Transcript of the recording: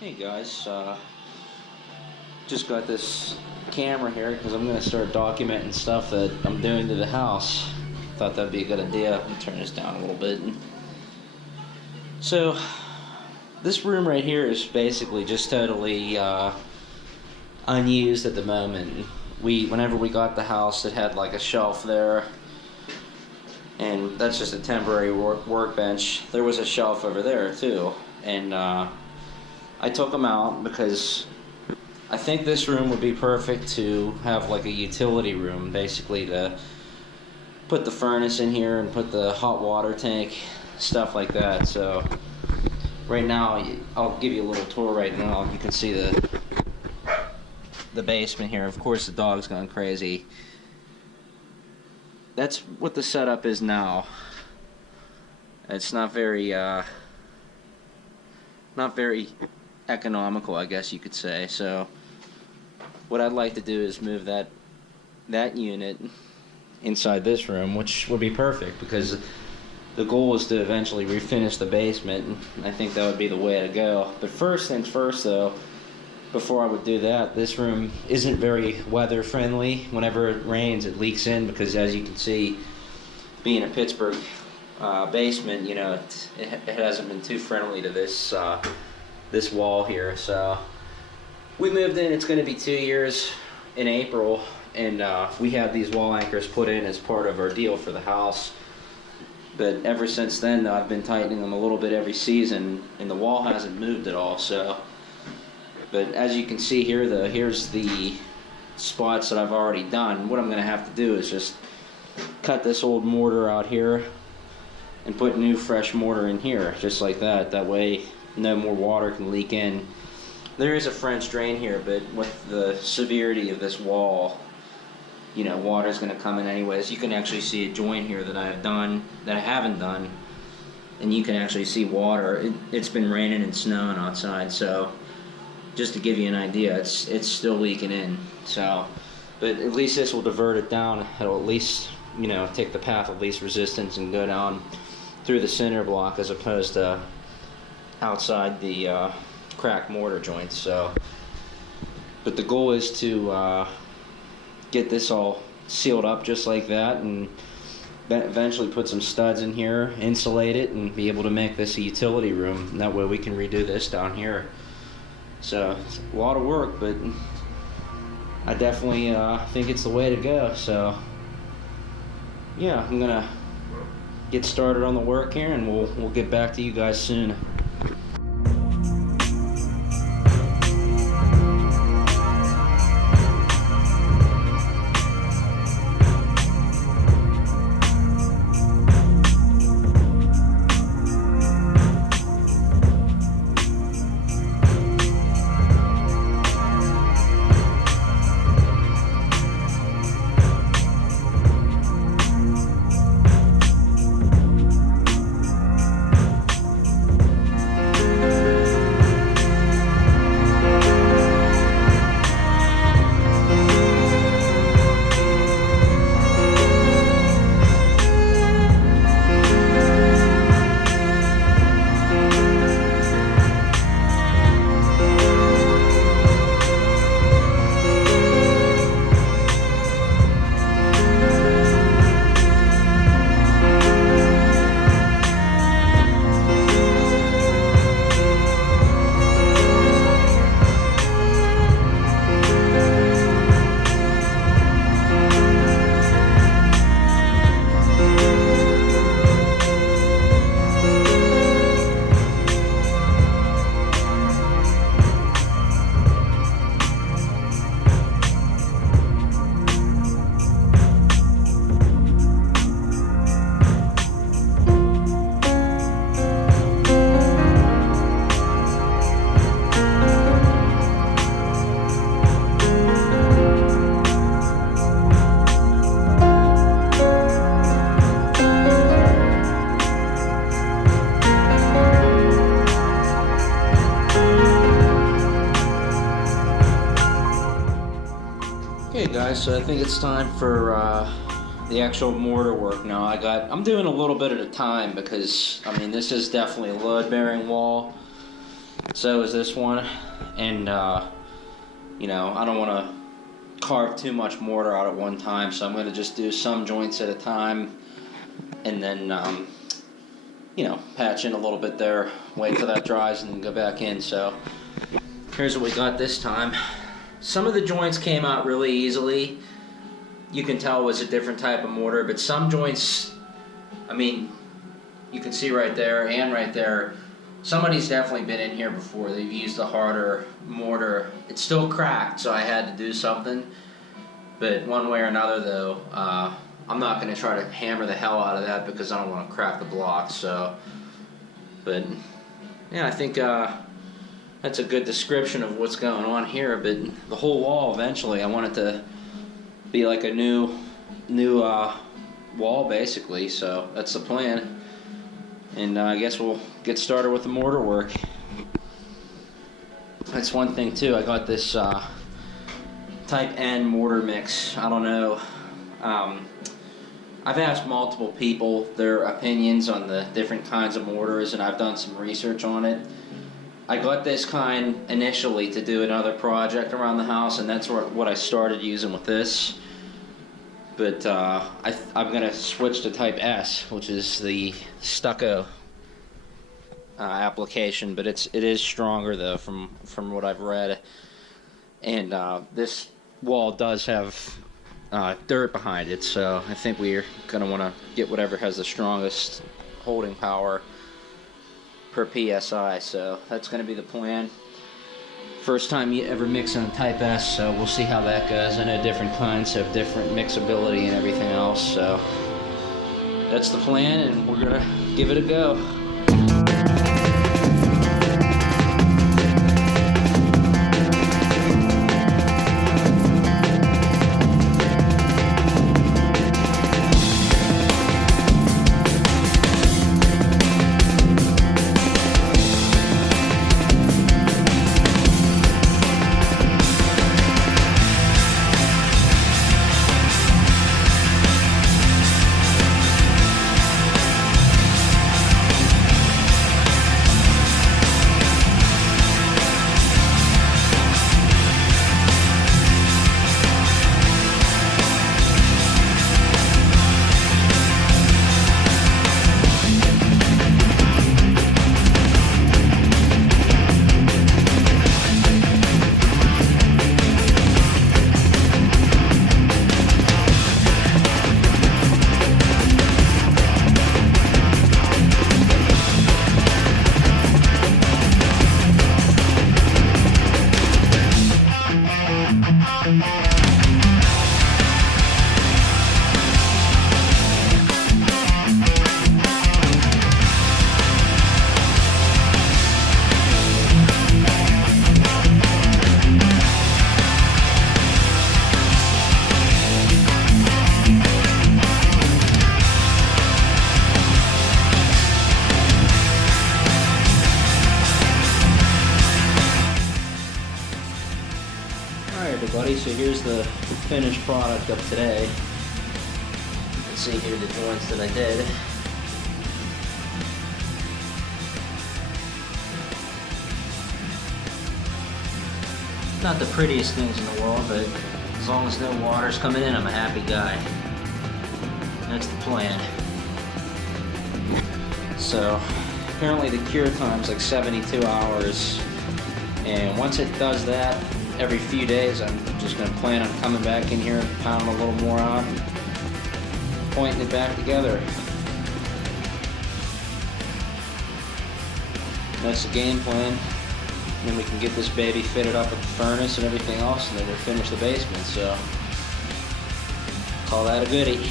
Hey guys, just got this camera here because I'm going to start documenting stuff that I'm doing to the house. Thought that'd be a good idea. Let me turn this down a little bit. So, this room right here is basically just totally unused at the moment. Whenever we got the house, it had like a shelf there, and that's just a temporary workbench. There was a shelf over there too, and I took them out because I think this room would be perfect to have like a utility room, basically to put the furnace in here and put the hot water tank, stuff like that. So right now, I'll give you a little tour right now. You can see the basement here. Of course, the dog's gone crazy. That's what the setup is now. It's not very economical, I guess you could say. So what I'd like to do is move that unit inside this room, which would be perfect because the goal is to eventually refinish the basement, and I think that would be the way to go. But first things first though, before I would do that, this room isn't very weather friendly. Whenever it rains, it leaks in because, as you can see, being a Pittsburgh basement, you know, it hasn't been too friendly to this this wall here. So we moved in. It's going to be 2 years in April, and we had these wall anchors put in as part of our deal for the house. But ever since then, I've been tightening them a little bit every season, and the wall hasn't moved at all. So, but as you can see here, here's the spots that I've already done. What I'm going to have to do is just cut this old mortar out here and put new fresh mortar in here, just like that. That way no more water can leak in. There is a French drain here, but with the severity of this wall, you know, water's going to come in anyways. You can actually see a joint here that I haven't done, and you can actually see water. It's been raining and snowing outside, so just to give you an idea, it's still leaking in. So, but at least this will divert it down. It'll at least, you know, take the path of least resistance and go down through the cinder block as opposed to outside the cracked mortar joints. So, but the goal is to get this all sealed up just like that, and eventually put some studs in here, insulate it, and be able to make this a utility room. And that way we can redo this down here. So it's a lot of work, but I definitely think it's the way to go. So yeah, I'm gonna get started on the work here, and we'll get back to you guys soon. Okay guys, so I think it's time for the actual mortar work now. I'm doing a little bit at a time because, I mean, this is definitely a load-bearing wall. So is this one, and you know, I don't want to carve too much mortar out at one time, so I'm going to just do some joints at a time, and then you know, patch in a little bit there, wait till that dries, and then go back in. So here's what we got this time. Some of the joints came out really easily. You can tell it was a different type of mortar, but some joints, I mean, you can see right there and right there, somebody's definitely been in here before. They've used a harder mortar. It's still cracked, so I had to do something. But one way or another, though, I'm not going to try to hammer the hell out of that because I don't want to crack the block. So, but yeah, I think that's a good description of what's going on here. But the whole wall, eventually, I want it to be like a new wall, basically. So that's the plan. And I guess we'll get started with the mortar work. That's one thing too. I got this type N mortar mix. I don't know. I've asked multiple people their opinions on the different kinds of mortars, and I've done some research on it. I got this kind initially to do another project around the house, and that's what I started using with this. But I'm going to switch to type S, which is the stucco application, but it is stronger though from what I've read. And this wall does have dirt behind it, so I think we're going to want to get whatever has the strongest holding power per PSI, so that's going to be the plan. First time you ever mix on type S, so we'll see how that goes. I know different kinds have different mixability and everything else, so that's the plan, and we're gonna give it a go. Everybody, so here's the finished product of today. You can see here the joints that I did. Not the prettiest things in the world, but as long as no water's coming in, I'm a happy guy. That's the plan. So apparently the cure time's like 72 hours, and once it does that, every few days I'm just going to plan on coming back in here and pounding a little more out and pointing it back together. That's the game plan. And then we can get this baby fitted up with the furnace and everything else, and then we'll finish the basement. So call that a goodie.